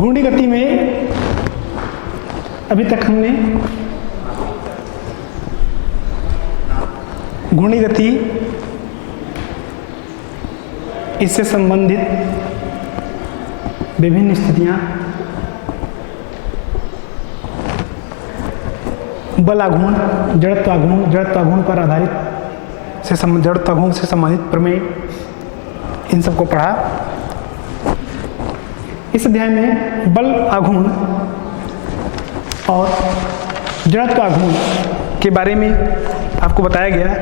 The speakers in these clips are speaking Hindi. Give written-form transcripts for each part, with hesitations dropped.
घूर्णी गति में अभी तक हमने घूर्णी गति, इससे संबंधित विभिन्न स्थितियां, बल आघूर्ण, जड़त्व आघूर्ण पर आधारित जड़त्व आघूर्ण से संबंधित प्रमेय, इन सबको पढ़ा। इस अध्याय में बल आघूर्ण और जड़त्व आघूर्ण के बारे में आपको बताया गया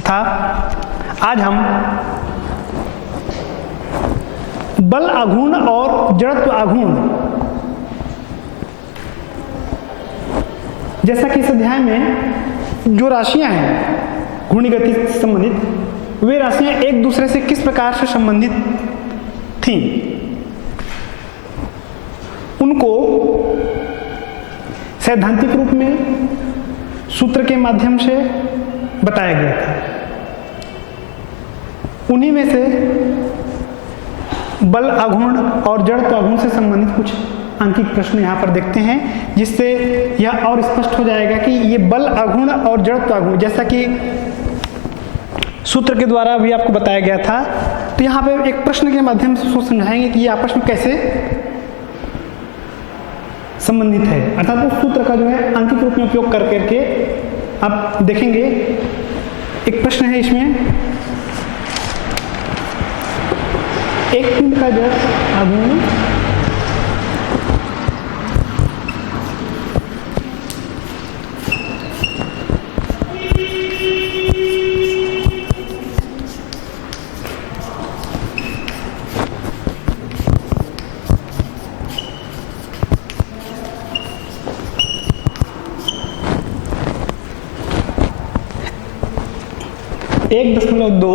था। आज हम बल आघूर्ण और जड़त्व आघूर्ण, जैसा कि इस अध्याय में जो राशियां हैं घूर्णी गति से संबंधित, वे राशियां एक दूसरे से किस प्रकार से संबंधित थीं, उनको सैद्धांतिक रूप में सूत्र के माध्यम से बताया गया था। उन्हीं में से बल आघूर्ण और जड़त्व आघूर्ण से संबंधित कुछ अंकित प्रश्न यहाँ पर देखते हैं, जिससे यह और स्पष्ट हो जाएगा कि ये बल आघूर्ण और जड़त्व आघूर्ण, जैसा कि सूत्र के द्वारा भी आपको बताया गया था। तो यहाँ पे एक प्रश्न के माध्यम से सोच समझाएंगे कि ये आपस में कैसे संबंधित है, अर्थात उस सूत्र का जो है अंकित रूप में उपयोग कर करके आप देखेंगे। एक प्रश्न है इसमें, एक पिंड का जड़ आघूर्ण एक 1.2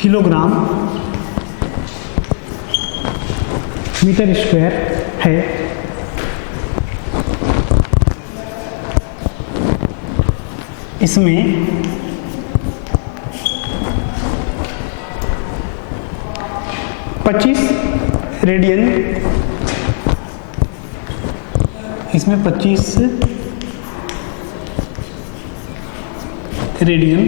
किलोग्राम मीटर स्क्वायर है। इसमें 25 रेडियन, इसमें 25 रेडियन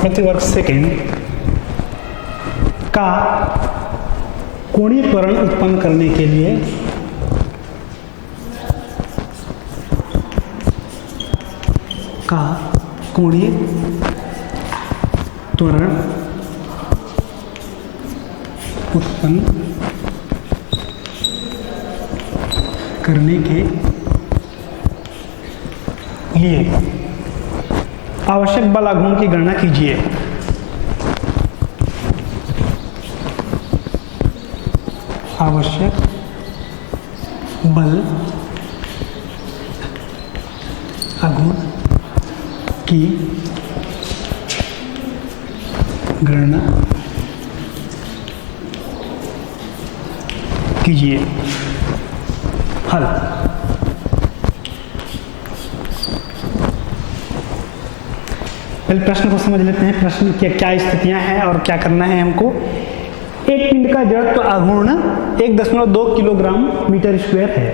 प्रति वर्ग सेकेंड का कोणीय त्वरण उत्पन्न करने के लिए कोणीय त्वरण उत्पन्न करने के लिए आवश्यक बल आघूर्ण की गणना कीजिए। आवश्यक बल आघूर्ण की गणना कीजिए। हल। पहले प्रश्न को समझ लेते हैं। प्रश्न की क्या स्थितियां हैं और क्या करना है हमको। एक पिंड का जड़त्व आघूर्ण 1.2 किलोग्राम मीटर स्क्वायर है।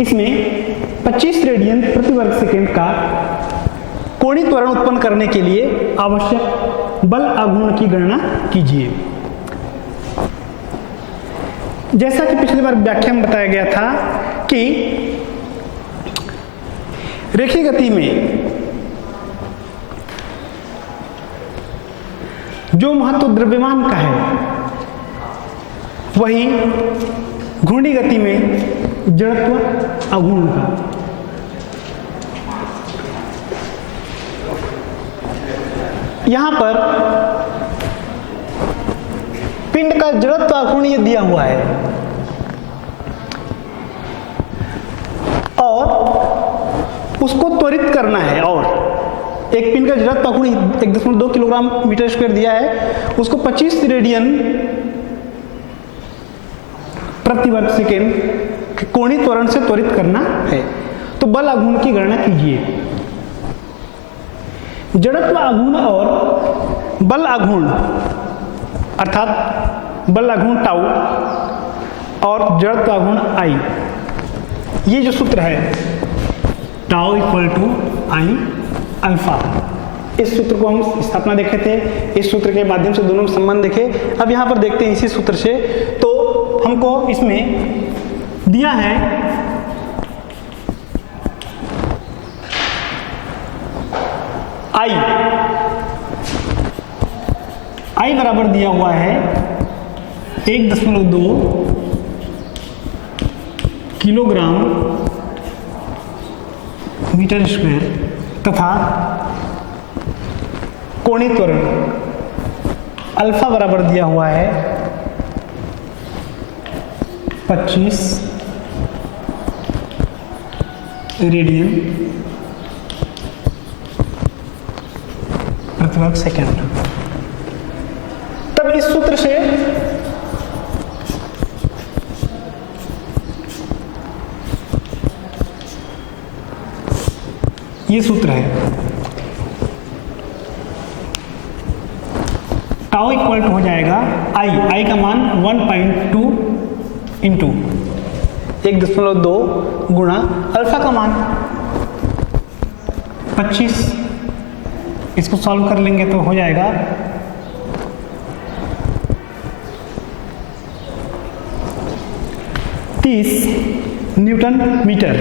इसमें 25 रेडियन प्रति वर्ग सेकेंड का कोणीय त्वरण उत्पन्न करने के लिए आवश्यक बल आघूर्ण की गणना कीजिए। जैसा कि पिछली बार व्याख्या में बताया गया था कि रेखीय गति में जो महत्व द्रव्यमान का है वही घूर्णी गति में जड़त्व आघूर्ण का। यहां पर पिंड का जड़त्व आघूर्ण ये दिया हुआ है और उसको त्वरित करना है। और एक पिंड का जड़त्व आघूर्ण 1.2 किलोग्राम मीटर स्क्वायर दिया है, उसको 25 रेडियन प्रति वर्ग सेकेंड कोणीय त्वरण से त्वरित करना है। तो बल आघूर्ण की गणना कीजिए। जड़त्व आघूर्ण और बल आघूर्ण अर्थात बल आघूर्ण टाउ और जड़त्व आघूर्ण आई, ये जो सूत्र है tau equal to I alpha, इस सूत्र को हम स्थापना देखे थे, इस सूत्र के माध्यम से दोनों में संबंध देखे। अब यहाँ पर देखते हैं इसी सूत्र से, तो हमको इसमें दिया है आई बराबर दिया हुआ है 1.2 किलोग्राम मीटर स्क्वायर तथा कोणीय त्वरण अल्फा बराबर दिया हुआ है 25 रेडियन प्रति वर्ग सेकंड। तब इस सूत्र से ये सूत्र है टाउ इक्वल टू हो जाएगा आई का मान 1.2 इंटू 1.2 गुणा अल्फा का मान 25, इसको सॉल्व कर लेंगे तो हो जाएगा 30 न्यूटन मीटर।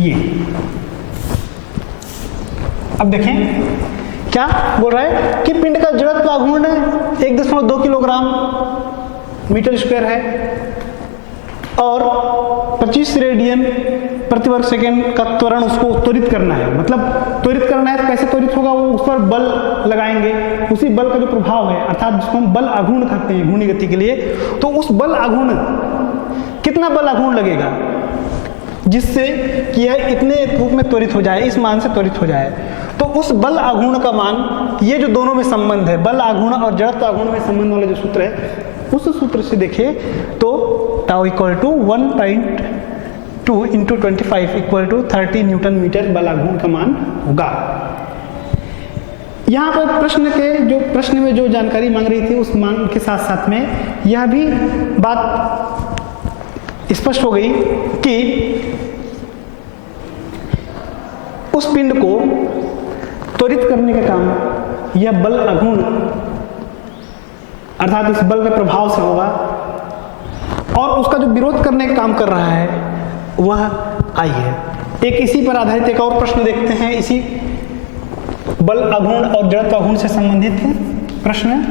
ये अब देखें क्या बोल रहा है कि पिंड का जड़त्व आघूर्ण 1.2 किलोग्राम मीटर स्क्वायर है और 25 रेडियन प्रति वर्ग सेकेंड का त्वरण उसको त्वरित करना है। मतलब त्वरित करना है तो कैसे त्वरित होगा, वो उस पर बल लगाएंगे, उसी बल का जो प्रभाव है अर्थात जिसको हम बल आघूर्ण कहते हैं घूर्णी गति के लिए, तो उस बल आघूर्ण कितना बल आघूर्ण लगेगा जिससे कि यह इतने रूप में त्वरित हो जाए, इस मान से त्वरित हो जाए। तो उस बल आघूर्ण का मान, ये जो दोनों में संबंध है बल आघूर्ण और जड़त्व आघूर्ण में संबंध वाला जो सूत्र है, उस सूत्र से देखें तो tau equal to 1.2 into 25 equal to 30 newton metre बल आघूर्ण का मान होगा। यहाँ पर प्रश्न में जो जानकारी मांग रही थी उस मान के साथ साथ में यह भी बात स्पष्ट हो गई कि उस पिंड को त्वरित करने का काम यह बल आघूर्ण अर्थात इस बल के प्रभाव से होगा, और उसका जो विरोध करने का काम कर रहा है वह आई है। एक इसी पर आधारित एक और प्रश्न देखते हैं, इसी बल आघूर्ण और जड़त्व आघूर्ण से संबंधित प्रश्न।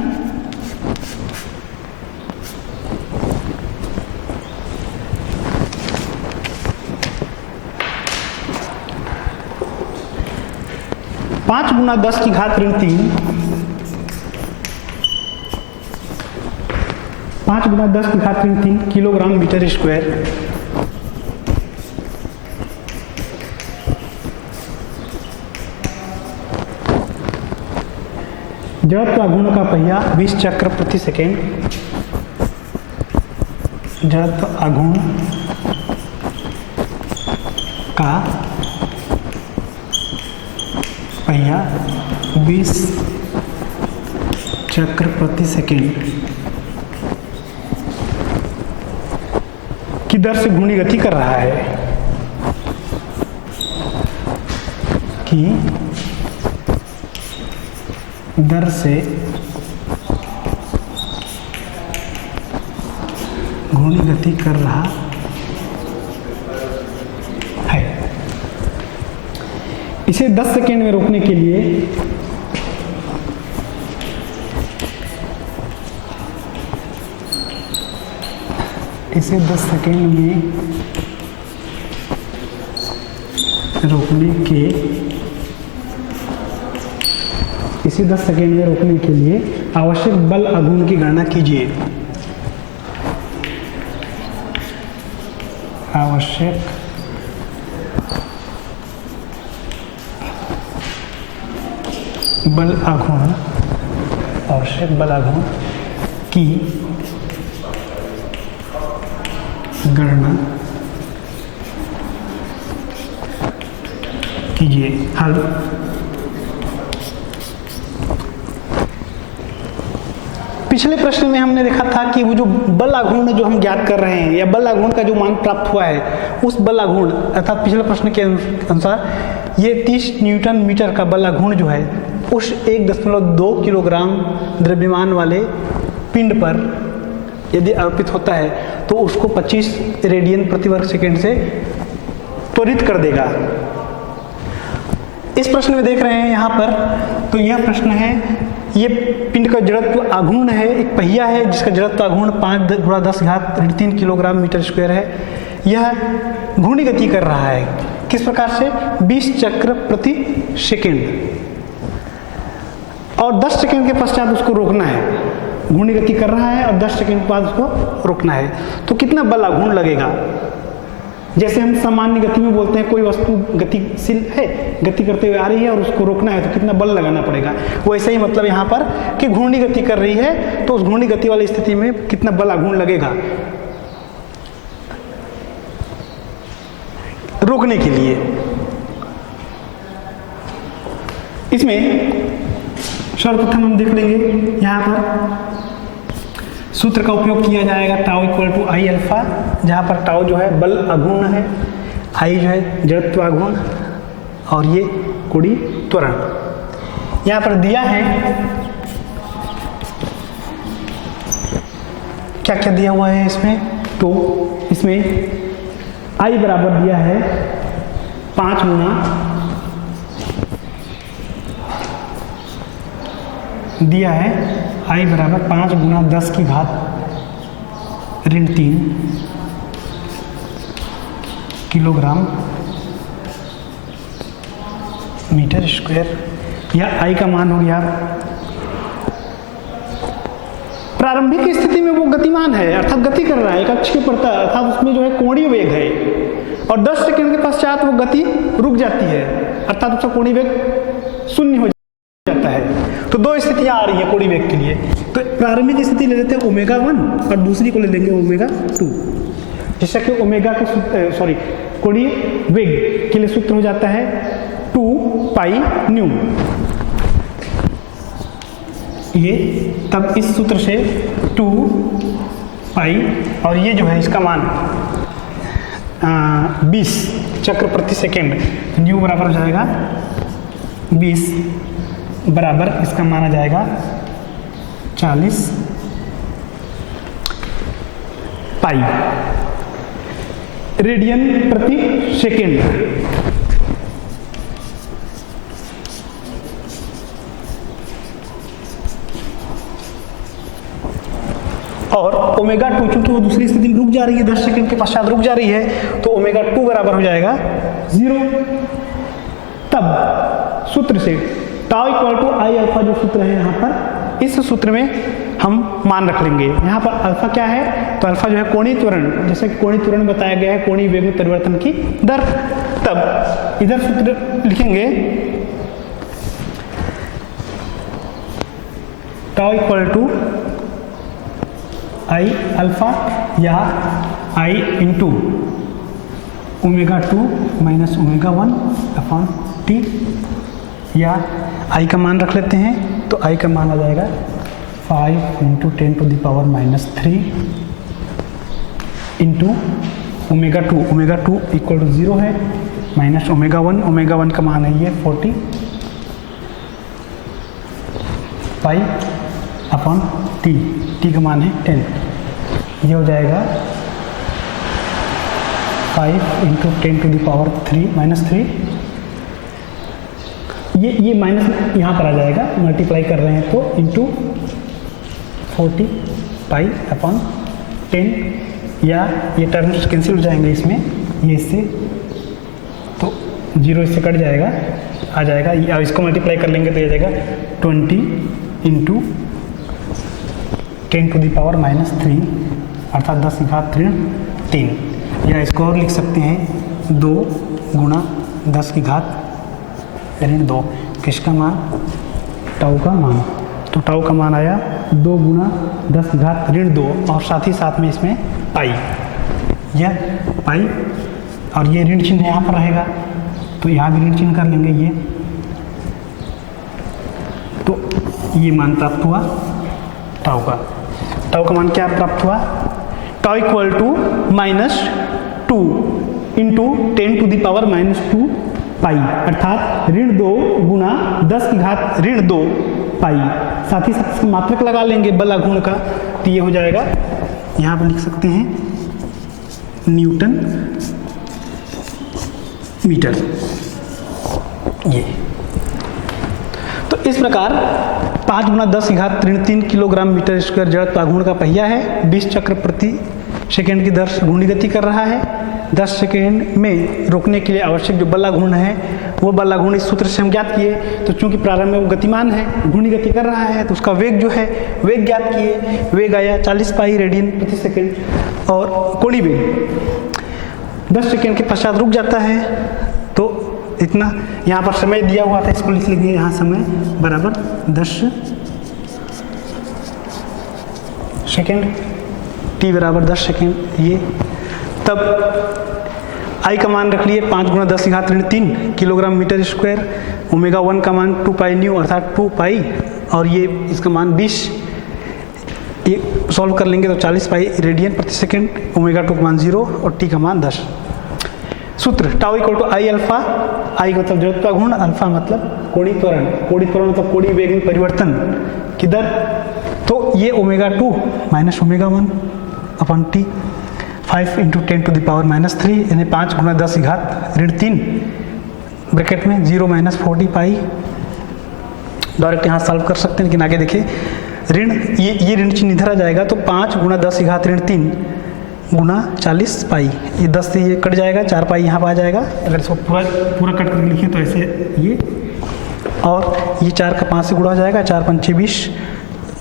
पाँच गुना 10 की घात ऋण 3, 5 गुना 10 की घात ऋण 3 किलोग्राम मीटर स्क्वायर जड़त्व आघूर्ण का पहिया 20 चक्र प्रति सेकेंड, जड़त्व आघूर्ण का पहिया 20 चक्र प्रति सेकेंड की दर से घूर्णी गति कर रहा है कि दर से घूर्णी गति कर रहा है। इसे 10 सेकेंड में रोकने के लिए इसे 10 सेकेंड में रोकने के लिए आवश्यक बल आघूर्ण की गणना कीजिए। आवश्यक बल आघूर्ण आवश्यक बल आघूर्ण की गणना कीजिए। हल पिछले प्रश्न में हमने देखा था कि वो जो बल आघूर्ण जो हम ज्ञात कर रहे हैं या बल आघूर्ण का जो मान प्राप्त हुआ है उस बल आघूर्ण अर्थात पिछले प्रश्न के अनुसार ये 30 न्यूटन मीटर का बल आघूर्ण जो है उस 1.2 किलोग्राम द्रव्यमान वाले पिंड पर यदि अर्पित होता है तो उसको 25 रेडियन प्रति वर्ग सेकेंड से त्वरित कर देगा। इस प्रश्न में देख रहे हैं यहाँ पर, तो यह प्रश्न है, ये पिंड का जड़त्व आघूर्ण है, एक पहिया है जिसका जड़त्व आघूर्ण 5×10⁻³ किलोग्राम मीटर स्क्वायर है। यह घूर्णी गति कर रहा है, किस प्रकार से? 20 चक्र प्रति सेकेंड, और 10 सेकेंड के पश्चात उसको रोकना है। घूर्णी गति कर रहा है और 10 सेकेंड के बाद उसको रोकना है, तो कितना बल आघूर्ण लगेगा? जैसे हम सामान्य गति में बोलते हैं कोई वस्तु गतिशील है, गति करते हुए आ रही है और उसको रोकना है तो कितना बल लगाना पड़ेगा, वैसे ही मतलब यहाँ पर कि घूर्णी गति कर रही है तो उस घूर्णी गति वाली स्थिति में कितना बल आघूर्ण लगेगा रोकने के लिए। इसमें सर्वप्रथम हम देख लेंगे, यहाँ पर सूत्र का उपयोग किया जाएगा tau equal to I alpha, जहाँ पर टाउ जो है बल आघूर्ण है, आई जो है जड़त्व आघूर्ण और ये कोणीय त्वरण। यहाँ पर दिया है, क्या क्या दिया हुआ है इसमें? तो इसमें आई बराबर दिया है 5 गुना दिया है आई बराबर 5 गुना 10 की घात ऋण 3 किलोग्राम मीटर स्क्वायर। यह आई का मान हो गया। प्रारंभिक स्थिति में वो गतिमान है अर्थात गति कर रहा है, एक अक्ष के प्रति अर्थात उसमें जो है कोणीय वेग है, और 10 सेकंड के पश्चात वो गति रुक जाती है अर्थात उसका कोणीय वेग शून्य हो जाता है। तो दो स्थितियां आ रही है कोणीय वेग के लिए, तो प्रारंभिक स्थिति ले लेते हैं ω1 और दूसरी को ले लेंगे ω2, जिससे कि ओमेगा के कोणीय वेग के लिए सूत्र हो जाता है 2πν। ये तब इस सूत्र से 2π और ये जो है इसका मान 20 चक्र प्रति सेकेंड, न्यू बराबर हो जाएगा 20 बराबर इसका माना जाएगा 40 पाई रेडियन प्रति सेकेंड। और ω2 चूंकि वो दूसरी स्थिति में रुक जा रही है, 10 सेकंड के पश्चात रुक जा रही है, तो ω2 बराबर हो जाएगा 0। तब सूत्र से tau equal to I alpha जो सूत्र है यहाँ पर, इस सूत्र में हम मान रख लेंगे। यहाँ पर अल्फा क्या है? तो अल्फा जो है कोणीय त्वरण, जैसे कि कोणीय त्वरण बताया गया है कोणीय वेग में परिवर्तन की दर। तब इधर सूत्र लिखेंगे tau equal to I alpha या I into ω2 minus ω1 upon T, या आई का मान रख लेते हैं, तो आई का मान आ जाएगा 5 × 10⁻³ इंटू ω2 इक्वल टू 0 है, माइनस ω1 का मान है ये 40 पाई अपॉन टी का मान है 10। ये हो जाएगा 5 × 10⁻³ ये माइनस यहाँ पर आ जाएगा, मल्टीप्लाई कर रहे हैं तो इंटू 40 पाई अपॉन 10, या ये टर्म्स कैंसिल हो जाएंगे इसमें, ये इससे तो 0 इससे कट जाएगा, आ जाएगा, इसको मल्टीप्लाई कर लेंगे तो ये जाएगा 20 × 10⁻³ अर्थात 10 की घात 3, या इसको और लिख सकते हैं 2 × 10 की घात ऋण 2, किसका मान टाउ का मान। तो टाउ का मान आया 2 गुना 10 घात ऋण 2 और साथ ही साथ में इसमें पाई, यह पाई और ये ऋण चिन्ह यहाँ पर रहेगा तो यहाँ भी ऋण चिन्ह कर लेंगे ये। तो ये मान प्राप्त हुआ टाउ का। टाउ का मान क्या प्राप्त हुआ? टाउ इक्वल टू -2 इंटू 10⁻⁻2 पाई, अर्थात ऋण 2 गुना 10 की घात ऋण 2 पाई। साथ ही साथ मात्रक लगा लेंगे बल आघूर्ण का, तो ये हो जाएगा, यहाँ पर लिख सकते हैं न्यूटन मीटर। ये तो इस प्रकार 5 गुना 10 की घात ऋण 3 किलोग्राम मीटर स्क्वायर जड़त्व आघूर्ण का पहिया है। 20 चक्र प्रति सेकेंड की दर से घूर्णी गति कर रहा है। 10 सेकेंड में रोकने के लिए आवश्यक जो बल आघूर्ण है वो बल आघूर्ण इस सूत्र से हम ज्ञात किए। तो चूंकि प्रारंभ में वो गतिमान है, घूर्णी गति कर रहा है, तो उसका वेग जो है वेग ज्ञात किए। वेग आया 40 पाई रेडियन प्रति सेकेंड और कोणीय वेग 10 सेकेंड के पश्चात रुक जाता है। तो इतना यहाँ पर समय दिया हुआ था, इसको लिख लेंगे यहाँ समय बराबर 10 सेकेंड, टी बराबर 10 सेकेंड। ये तब आई का मान रख लिए 5 गुना 10 की घात ऋण 3 किलोग्राम मीटर स्क्वायर, ओमेगा 1 का मान 2 पाई न्यू अर्थात 2 पाई और ये इसका मान 20, ये सॉल्व कर लेंगे तो 40 पाई रेडियन प्रति सेकेंड, ओमेगा 2 का मान 0 और टी का मान 10। सूत्र tau equal to I alpha, I मतलब जड़त्व आघूर्ण, अल्फा मतलब कोणीय त्वरण, कोणीय त्वरण मतलब कोणीय वेग में परिवर्तन की दर। तो ये omega 2 minus omega 1 upon T, 5 into 10⁻³ यानी 5 गुना 10 की घात ऋण 3 ब्रैकेट में 0 माइनस 40 पाई। डायरेक्ट यहाँ सॉल्व कर सकते हैं, लेकिन आगे देखिए ऋण ये ऋण चिन्ह इधर आ जाएगा तो 5 गुना 10 की घात ऋण 3 गुना 40 पाई, ये 10 से ये कट जाएगा, 4 पाई यहाँ पर आ जाएगा। अगर इसको पूरा कट करके लिखें तो ऐसे ये, और ये 4 का 5 से गुणा हो जाएगा, 4 पंचे 20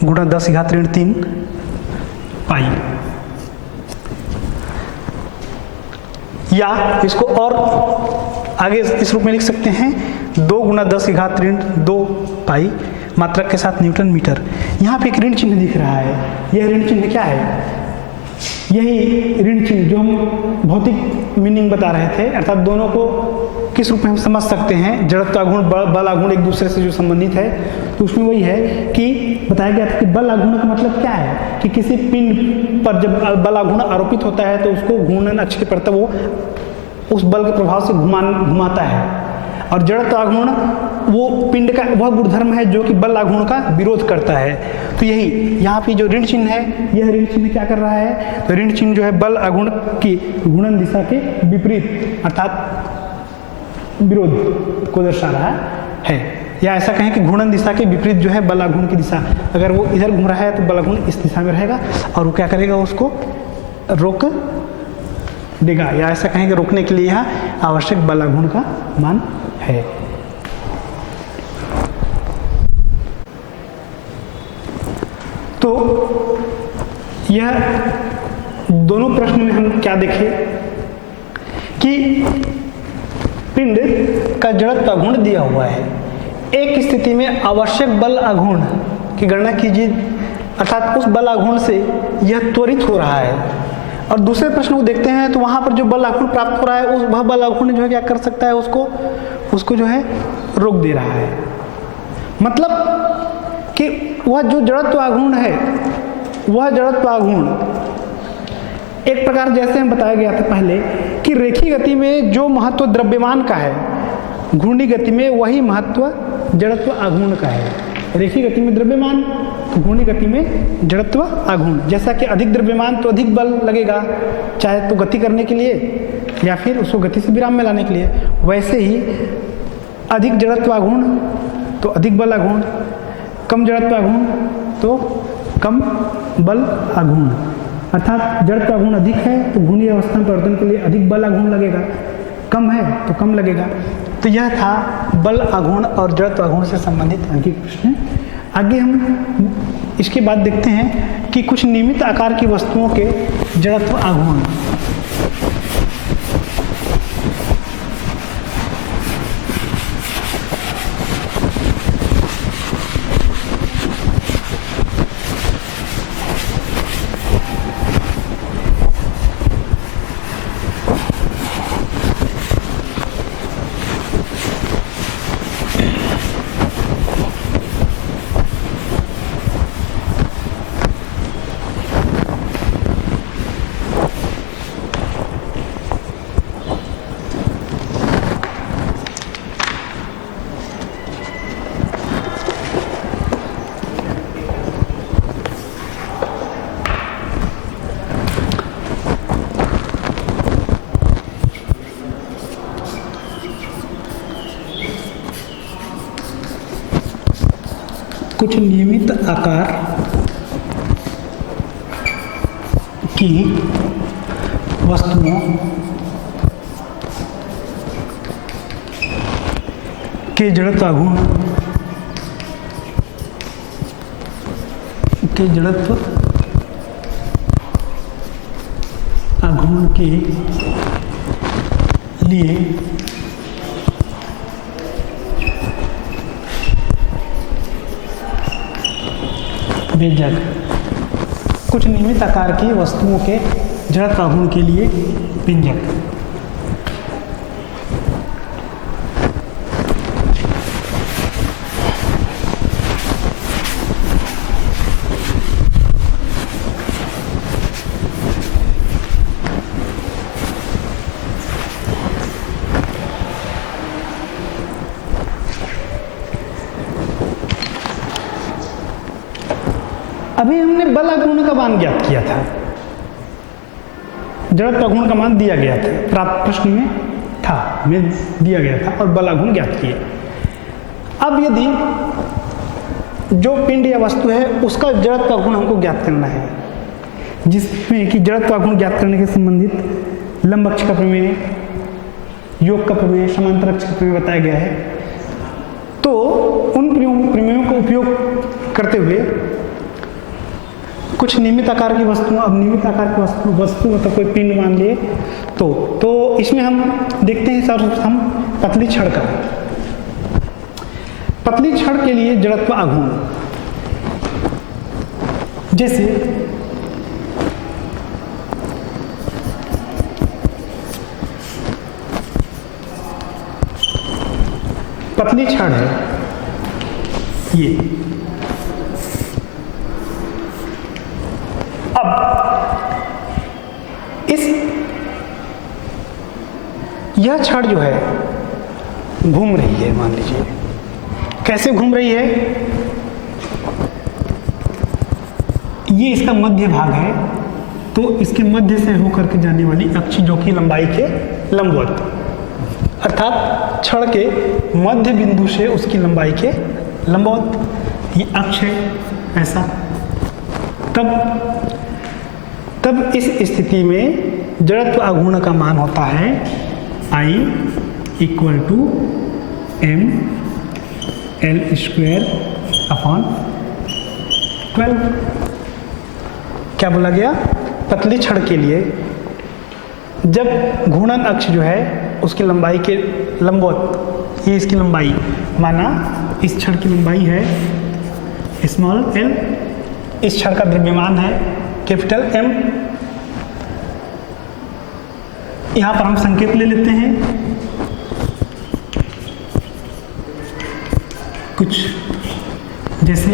गुना 10 की घात ऋण 3 पाई। या इसको और आगे इस रूप में लिख सकते हैं 2 गुना 10 की घात ऋण 2 पाई मात्रक के साथ न्यूटन मीटर। यहाँ पे एक ऋण चिन्ह दिख रहा है, यह ऋण चिन्ह क्या है? यही ऋण चिन्ह जो हम भौतिक मीनिंग बता रहे थे, अर्थात दोनों को किस रूप में हम समझ सकते हैं। जड़त्व आघूर्ण बल आघूर्ण एक दूसरे से जो संबंधित है, तो उसमें वही है कि बताया गया था कि बल आघूर्ण का मतलब क्या है कि किसी पिंड पर जब बल आघूर्ण आरोपित होता है तो उसको घूर्णन अक्ष के प्रति वो उस बल के प्रभाव से घुमाता है, और जड़त्व आघूर्ण वो पिंड का वह गुणधर्म है जो कि बल आघूर्ण का विरोध करता है। तो यही यहाँ पे जो ऋण चिन्ह है, यह ऋण चिन्ह क्या कर रहा है? तो ऋण चिन्ह जो है बल आघूर्ण की घूर्णन दिशा के विपरीत अर्थात विरोध को दर्शा रहा है, या ऐसा कहें कि घूर्णन दिशा के विपरीत जो है बल आघूर्ण की दिशा, अगर वो इधर घूम रहा है तो बल आघूर्ण इस दिशा में रहेगा और वो क्या करेगा, उसको रोक देगा, या ऐसा कहें कि रोकने के लिए यहाँ आवश्यक बल आघूर्ण का मान है। तो यह दोनों प्रश्न में हम क्या देखें कि पिंड का जड़त्व आघूर्ण दिया हुआ है, एक स्थिति में आवश्यक बल आघूर्ण की गणना कीजिए, अर्थात उस बल आघूर्ण से यह त्वरित हो रहा है, और दूसरे प्रश्न को देखते हैं तो वहां पर जो बल आघूर्ण प्राप्त हो रहा है उस वह बल आघूर्ण जो है क्या कर सकता है, उसको जो है रोक दे रहा है। मतलब कि वह जो जड़त्व आघूर्ण है, वह जड़त्व आघूर्ण एक प्रकार जैसे हम बताया गया था पहले कि रेखीय गति में जो महत्व द्रव्यमान का है, घूर्णी गति में वही महत्व जड़त्व आघूर्ण का है। रेखीय गति में द्रव्यमान, घूर्णी गति में जड़त्व आघूर्ण। जैसा कि अधिक द्रव्यमान तो अधिक बल लगेगा, चाहे तो गति करने के लिए या फिर उसको गति से विराम में लाने के लिए, वैसे ही अधिक जड़त्व आघूर्ण तो अधिक बल आघूर्ण, कम जड़त्व आघूर्ण तो कम बल आघूर्ण। अर्थात जड़त्व आघूर्ण अधिक है तो घूर्णी अवस्था में परिवर्तन के लिए अधिक बल आघूर्ण लगेगा, कम है तो कम लगेगा। तो यह था बल आघूर्ण और जड़त्व आघूर्ण से संबंधित अंकित प्रश्न। आगे हम इसके बाद देखते हैं कि कुछ नियमित आकार की वस्तुओं के जड़त्व आघूर्ण। कुछ नियमित आकार की वस्तुओं के जड़त्व आघूर्ण के लिए व्यंजक, कुछ नियमित आकार की वस्तुओं के जड़त्व आघूर्ण के लिए व्यंजक। अभी हमने बल आघूर्ण का मान ज्ञात किया था, जड़त्व आघूर्ण का मान दिया गया था, प्राप्त प्रश्न में था, में दिया गया था और बल आघूर्ण ज्ञात किए। अब यदि जो पिंड या वस्तु है उसका जड़त्व आघूर्ण हमको ज्ञात करना है, जिसमें कि जड़त्व आघूर्ण ज्ञात करने के संबंधित लंब अक्ष का प्रमेय, योग का प्रमेय, समांतर अक्ष का प्रमेय बताया गया है, तो उन प्रमेयों का उपयोग करते हुए कुछ नियमित आकार की वस्तुओं, अब नियमित आकार की वस्तु मतलब कोई पिंड मान लिए तो इसमें हम देखते हैं सर्वप्रथम हम पतली छड़ का, पतली छड़ के लिए जड़त्व आघूर्ण, जैसे पतली छड़ है ये, यह छड़ जो है घूम रही है, मान लीजिए कैसे घूम रही है, ये इसका मध्य भाग है, तो इसके मध्य से होकर के जाने वाली अक्ष जो कि लंबाई के लंबवत, अर्थात छड़ के मध्य बिंदु से उसकी लंबाई के लंबवत ये अक्ष है ऐसा। तब इस स्थिति में जड़त्व आघूर्ण का मान होता है I equal to M L square upon 12। क्या बोला गया? पतली छड़ के लिए जब घूर्णन अक्ष जो है उसकी लंबाई के लंबवत, ये इसकी लंबाई माना, इस छड़ की लंबाई है स्मॉल एल, इस छड़ का द्रव्यमान है कैपिटल एम। यहां पर हम संकेत ले लेते हैं कुछ, जैसे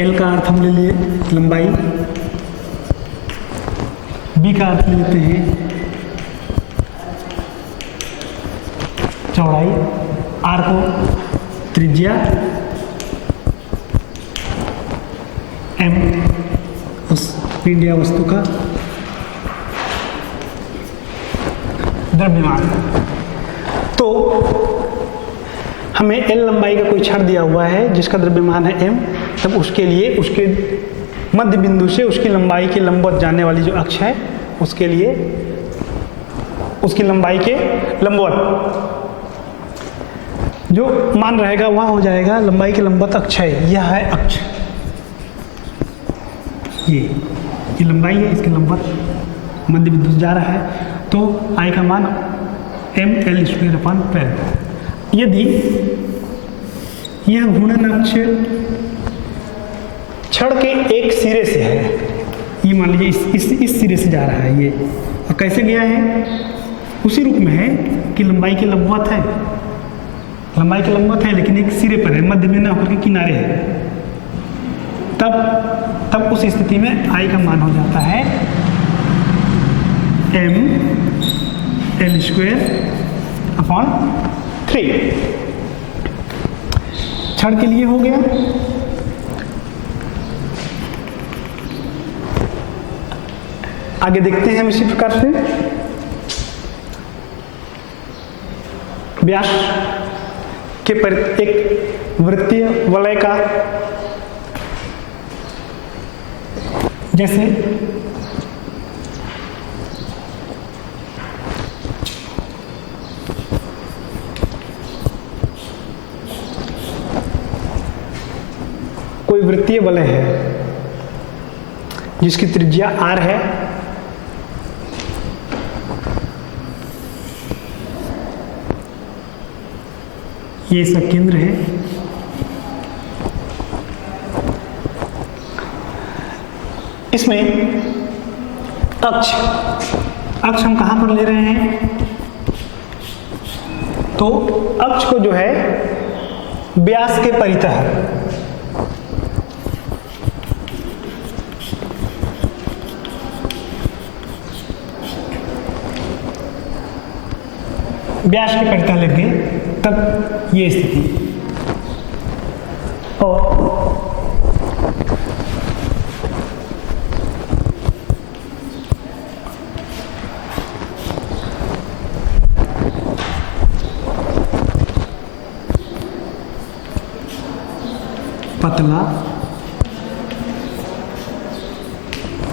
एल का अर्थ हम ले लिए लंबाई, बी का अर्थ लेते हैं चौड़ाई, आर को त्रिज्या, एम उस पिंड या वस्तु का द्रव्यमान। तो हमें एल लंबाई का कोई छड़ दिया हुआ है जिसका द्रव्यमान है एम, तब उसके लिए उसके मध्य बिंदु से उसकी लंबाई के लंबवत जाने वाली जो अक्ष है उसके लिए उसकी लंबाई के लंबवत जो मान रहेगा वह हो जाएगा लंबाई के लंबवत अक्ष है, यह है अक्ष, ये लंबाई है, इसके लंबवत मध्य बिंदु से जा रहा है, तो आई का मान एम एल स्क्वायर अपॉन 12। यदि यह घूर्णन अक्ष छड़ के एक सिरे से है, ये मान लीजिए इस सिरे से जा रहा है ये, और कैसे गया है उसी रूप में है कि लंबाई के लंबवत है, लंबाई के लंबवत है लेकिन एक सिरे पर है, मध्य में ना होकर के किनारे है, तब उस स्थिति में आई का मान हो जाता है एम एल स्क्वायर अपॉन 3। छड़ के लिए हो गया। आगे देखते हैं हम इसी प्रकार से व्यास के एक वृत्तीय वलय का, जैसे कोई वृत्तीय वलय है जिसकी त्रिज्या r है, ये इसका केंद्र है। इसमें अक्ष हम कहाँ पर ले रहे हैं? तो अक्ष को जो है व्यास के परितः, व्यास के परितः लेंगे तब ये स्थिति, और पतला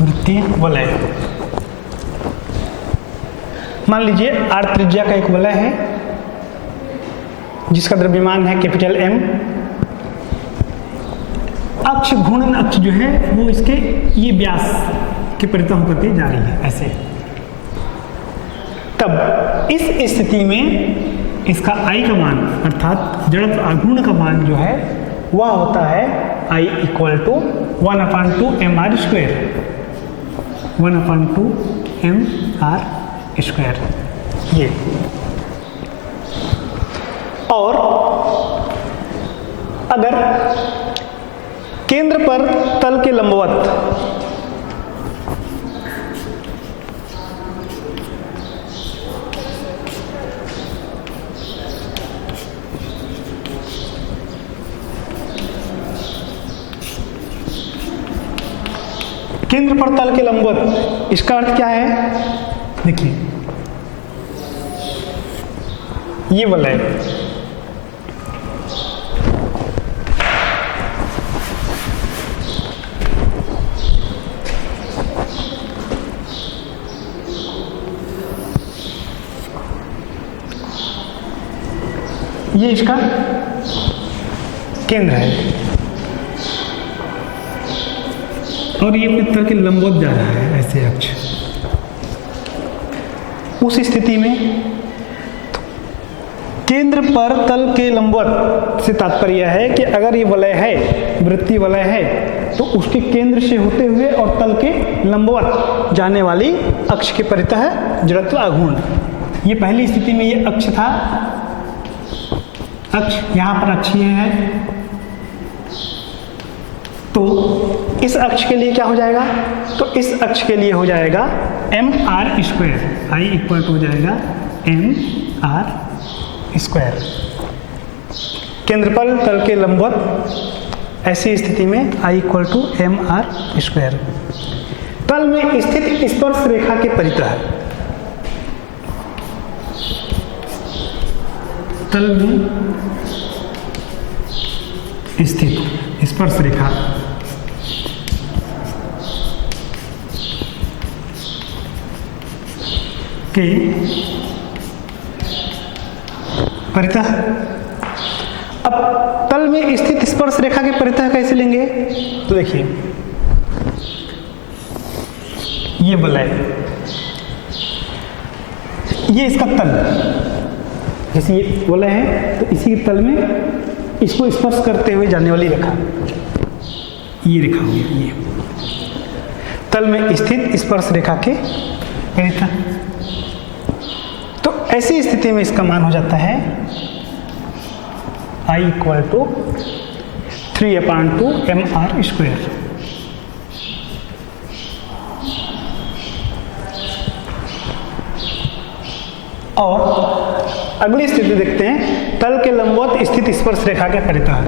वृत्तीय वलय। मान लीजिए r त्रिज्या का एक वलय है जिसका द्रव्यमान है कैपिटल M। अक्ष घूर्णन अक्ष जो है वो इसके ये व्यास के परितः होकर के जा रही है ऐसे। तब इस स्थिति में इसका I का मान अर्थात जड़त्व आघूर्ण का मान जो है वह होता है I = 1/2 mr², 1/2 mr²। ये और अगर केंद्र पर तल के लंबवत केंद्र पर तल के लंबवत, इसका अर्थ क्या है? देखिए ये वलय ये इसका केंद्र है और ये अपने तल के लंबवत जा रहा है ऐसे अक्ष। उस स्थिति में केंद्र पर तल के लंबवत से तात्पर्य है कि अगर ये वलय है, वृत्तीय वलय है, तो उसके केंद्र से होते हुए और तल के लंबवत जाने वाली अक्ष के परितः जड़त्व आघूर्ण। ये पहली स्थिति में ये अक्ष था, अक्ष यहाँ पर अक्षीय है, तो इस अक्ष के लिए क्या हो जाएगा? तो इस अक्ष के लिए हो जाएगा mr², I = हो जाएगा mr²। केंद्र पर तल के लंबवत ऐसी स्थिति में I = mr²। तल में स्थित स्पर्श रेखा के परितः, तल में स्थित स्पर्श रेखा के परितः। अब तल में स्थित स्पर्श रेखा के परितः कैसे लेंगे? तो देखिए ये वलय, ये इसका तल, जैसे ये वलय है तो इसी के तल में इसको स्पर्श करते हुए जाने वाली रेखा, ये रेखा हो गया, ये तल में स्थित स्पर्श रेखा के परितः। तो ऐसी स्थिति में इसका मान हो जाता है I = 3/2 mr²। और अगली स्थिति देखते हैं, तल के लंबवत स्थित स्पर्श रेखा के परितः।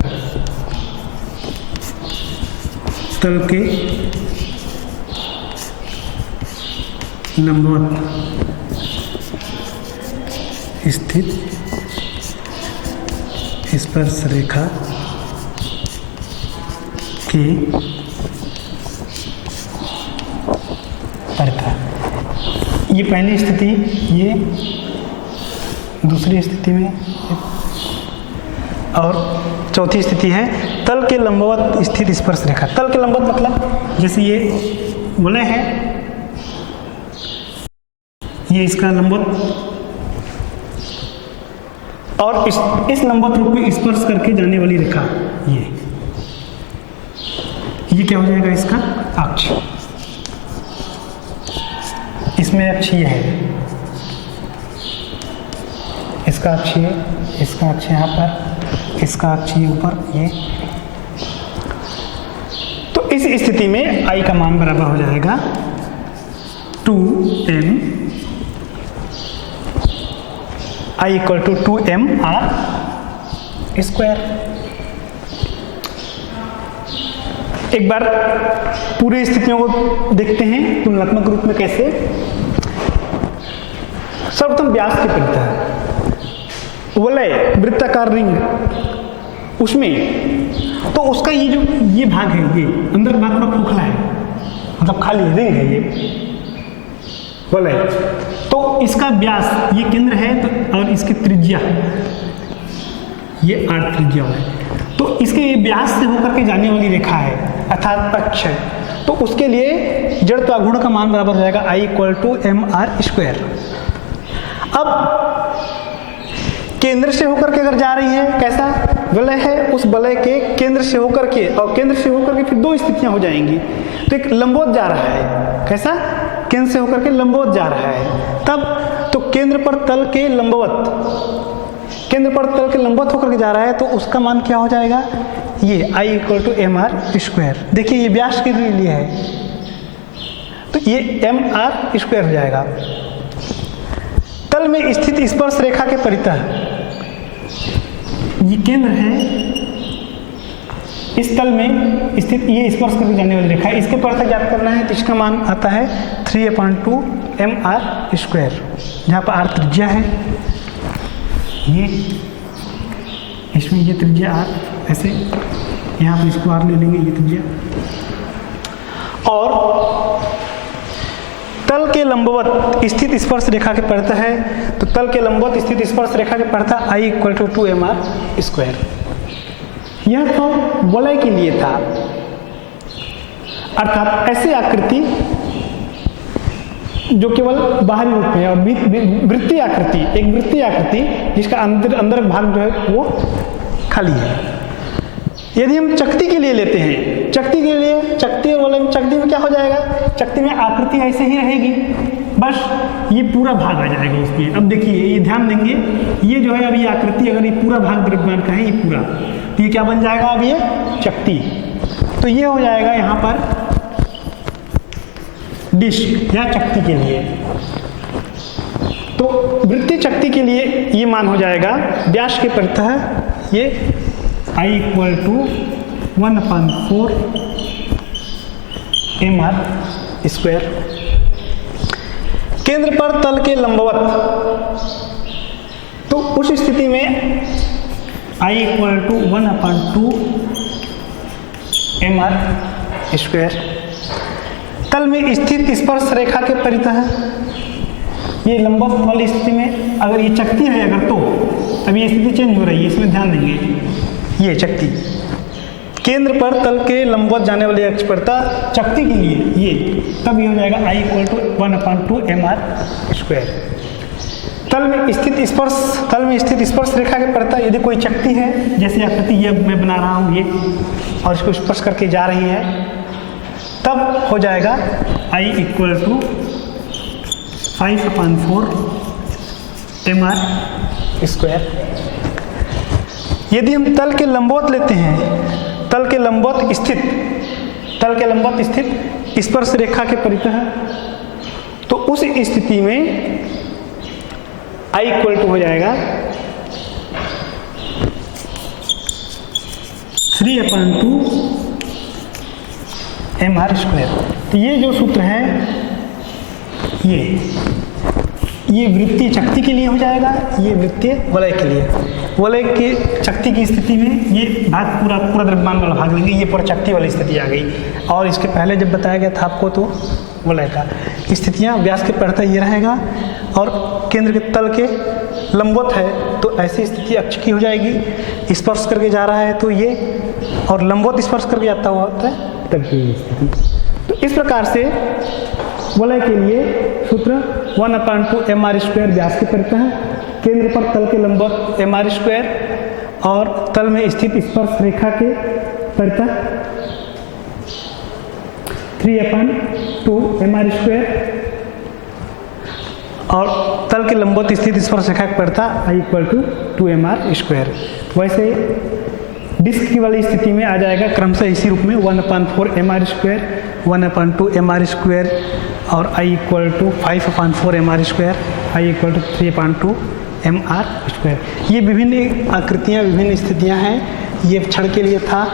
तल के लंबवत स्थित स्पर्श रेखा के परितः। ये पहली स्थिति, ये दूसरी स्थिति में, और चौथी स्थिति है तल के लंबवत स्थित स्पर्श रेखा। तल के लंबवत मतलब जैसे ये वलय है, ये इसका लंबवत, और इस लंबवत रूप में स्पर्श करके जाने वाली रेखा ये क्या हो जाएगा, इसका अक्ष। इसमें अक्ष ये है, इसका अक्ष ये, इसका अक्ष यहाँ पर, इसका अक्ष ये ऊपर, ये। तो इस स्थिति में I का मान बराबर हो जाएगा 2m, I equal to 2mr square. एक बार पूरी स्थितियों को देखते हैं तुलनात्मक रूप में कैसे। सर्वप्रथम व्यास की परितः वलय वृत्ताकार रिंग, उसमें तो उसका ये भाग है, ये अंदर का भाग पूरा खोखला है, मतलब खाली रिंग है ये वलय। तो इसका व्यास ये केंद्र है, तो और इसकी त्रिज्या ये r त्रिज्या है। तो इसके व्यास से होकर के जाने वाली रेखा है अर्थात अक्ष है। तो उसके लिए जड़त्व आघूर्ण का मान बराबर हो जाएगा I equal to mr square. अब केंद्र से होकर के अगर जा रही है, कैसा वलय है, उस वलय के केंद्र से होकर के, और केंद्र से होकर के फिर दो स्थितियां हो जाएंगी। तो एक लंबवत जा रहा है, कैसा, केंद्र से होकर के लंबवत जा रहा है, तब तो केंद्र पर तल के लंबवत, केंद्र पर तल के लंबवत होकर के जा रहा है, तो उसका मान क्या हो जाएगा, ये I equal to mr square. देखिए ये व्यास के लिए है, तो ये mr स्क्वायर हो जाएगा। तल में स्थित स्पर्श रेखा के परितः ये केंद्र है, इस तल में स्थित ये स्पर्श करके जाने वाली रेखा है, इसके परितः ज्ञात करना है। तो इसका मान आता है 3/2 mr स्क्वायर, जहाँ पर r त्रिज्या है, ये इसमें ये त्रिज्या r, ऐसे यहाँ पर इसको r ले लेंगे, ये त्रिज्या। और तल के लंबवत स्थित स्पर्श रेखा के परितः है, तो तल के लंबवत स्थित स्पर्श रेखा के परितः I equal to 2mr square. यह तो वलय के लिए था, अर्थात ऐसी आकृति जो केवल बाहरी रूप में, और वृत्तीय आकृति, एक वृत्तीय आकृति जिसका अंदर भाग जो है वो खाली है। यदि हम चकती के लिए लेते हैं, चकती के लिए, चकती और वलय में, चकती में क्या हो जाएगा, चकती में आकृति ऐसे ही रहेगी, बस ये पूरा भाग आ जाएगा उसमें। अब देखिए ये ध्यान देंगे, ये जो है अब ये आकृति, अगर ये पूरा भाग द्रव्यमान का है, ये पूरा, तो ये क्या बन जाएगा, अब ये चकती। तो ये हो जाएगा यहाँ पर डिस्क या चकती के लिए। तो वृत्तीय चकती के लिए ये मान हो जाएगा व्यास के परितः ये I equal to 1/4 mr square. केंद्र पर तल के लंबवत, तो उस स्थिति में I equal to 1/2 mr square. तल में स्थित स्पर्श रेखा के परितः ये लंबवत वाली स्थिति में अगर ये चकती है, अगर तो अब ये स्थिति चेंज हो रही है, इसमें ध्यान देंगे, ये चकती केंद्र पर तल के लंबवत जाने वाले अक्ष परितः चकती के लिए ये, तब ये हो जाएगा I equal to 1/2 mr square. तल में स्थित स्पर्श रेखा के परितः यदि कोई चकती है, जैसे आकृति ये मैं बना रहा हूँ ये, और इसको स्पर्श करके जा रही है, तब हो जाएगा I equal to 5/4 mr square. यदि हम तल के लंबवत लेते हैं, तल के लंबवत स्थित स्पर्श रेखा के परितः, तो उस स्थिति में I इक्वल टू हो जाएगा 3/2 mr स्क्वायर। तो ये जो सूत्र है ये वृत्तीय चकती के लिए हो जाएगा, ये वृत्तीय वलय के लिए। वलय की शक्ति की स्थिति में ये भाग पूरा द्रव्यमान वाला भाग लेंगे, ये पूरा शक्ति वाली स्थिति आ गई। और इसके पहले जब बताया गया था आपको तो वलय का स्थितियाँ व्यास के पड़ता ये रहेगा और केंद्र के तल के लंबवत है तो ऐसी स्थिति अक्ष की हो जाएगी, स्पर्श करके जा रहा है तो ये, और लंबवत स्पर्श करके जाता हुआ होता है तब की स्थिति। तो इस प्रकार से वलय के लिए सूत्र 1/2 mr² व्यास के पड़ता है, केंद्र पर तल के लंबवत mr² और तल में स्थित स्पर्श रेखा के पड़ता 3/2 mr² और तल के लंबवत स्थित स्पर्श रेखा का पड़ता I = 2 mr²। वैसे डिस्क की वाली स्थिति में आ जाएगा क्रमशः इसी रूप में 1/4 mr², 1/2 mr² और I = 5/4 mr², I = 3/2 mr²। ये विभिन्न आकृतियाँ, विभिन्न स्थितियाँ हैं। ये क्षण के लिए था,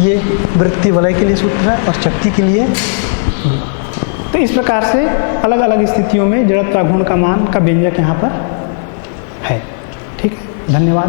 ये वृत्तीय वलय के लिए सूत्र है और शक्ति के लिए। तो इस प्रकार से अलग अलग स्थितियों में जड़त्वाघूर्ण का मान का व्यंजक यहाँ पर है। ठीक है, धन्यवाद।